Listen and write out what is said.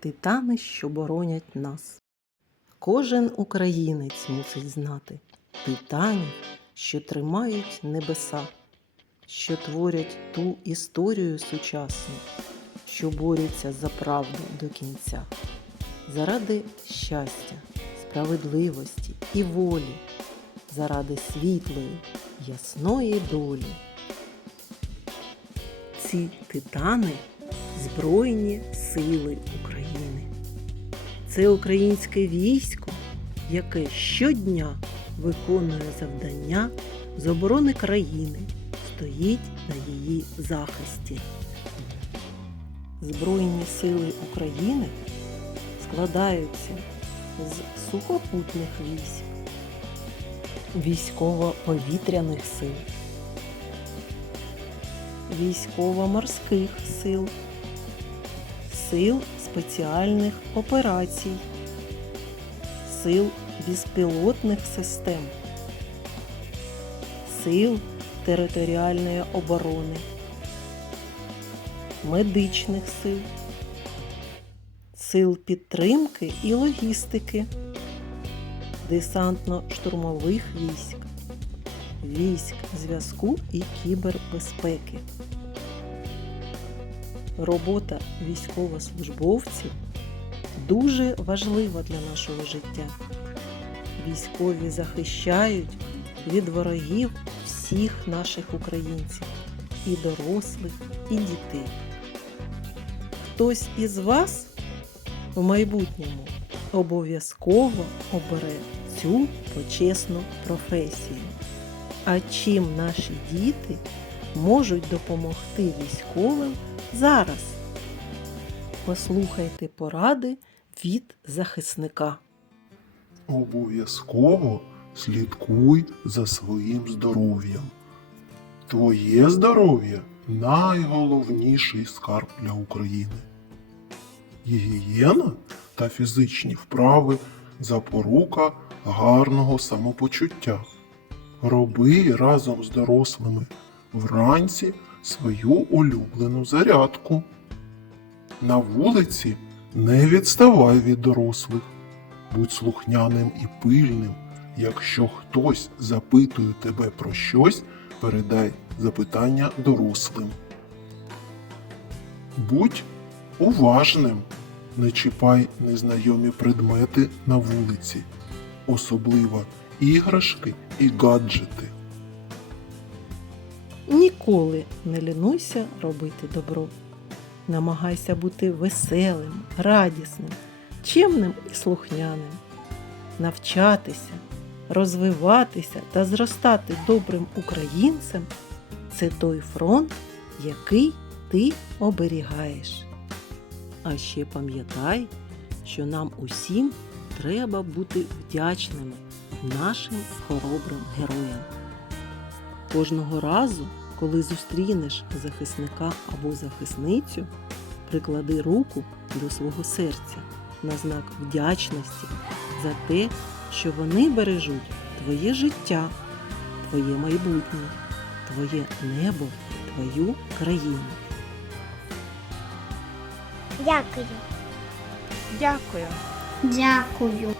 титани, що боронять нас. Кожен українець мусить знати титанів, що тримають небеса, що творять ту історію сучасну, що борються за правду до кінця, заради щастя, справедливості і волі, заради світлої, ясної долі. Ці титани Збройні сили України. Це українське військо, яке щодня виконує завдання з оборони країни, стоїть на її захисті. Збройні сили України складаються з сухопутних військ, військово-повітряних сил, військово-морських сил, сил спеціальних операцій, сил безпілотних систем, сил територіальної оборони, медичних сил, сил підтримки і логістики, десантно-штурмових військ, військ зв'язку і кібербезпеки. Робота військовослужбовців дуже важлива для нашого життя. Військові захищають від ворогів всіх наших українців, і дорослих, і дітей. Хтось із вас в майбутньому обов'язково обере цю почесну професію. А чим наші діти можуть допомогти військовим зараз? Послухайте поради від захисника. Обов'язково слідкуй за своїм здоров'ям. Твоє здоров'я найголовніший скарб для України. Гігієна та фізичні вправи запорука гарного самопочуття. Роби разом з дорослими вранці свою улюблену зарядку. На вулиці не відставай від дорослих. Будь слухняним і пильним. Якщо хтось запитує тебе про щось, передай запитання дорослим. Будь уважним, не чіпай незнайомі предмети на вулиці, особливо іграшки і гаджети. Ніколи не лінуйся робити добро. Намагайся бути веселим, радісним, чемним і слухняним, навчатися, розвиватися та зростати добрим українцем це той фронт, який ти оберігаєш. А ще пам'ятай, що нам усім треба бути вдячними нашим хоробрим героям. Кожного разу, коли зустрінеш захисника або захисницю, приклади руку до свого серця на знак вдячності за те, що вони бережуть твоє життя, твоє майбутнє, твоє небо, твою країну. Дякую. Дякую. Дякую.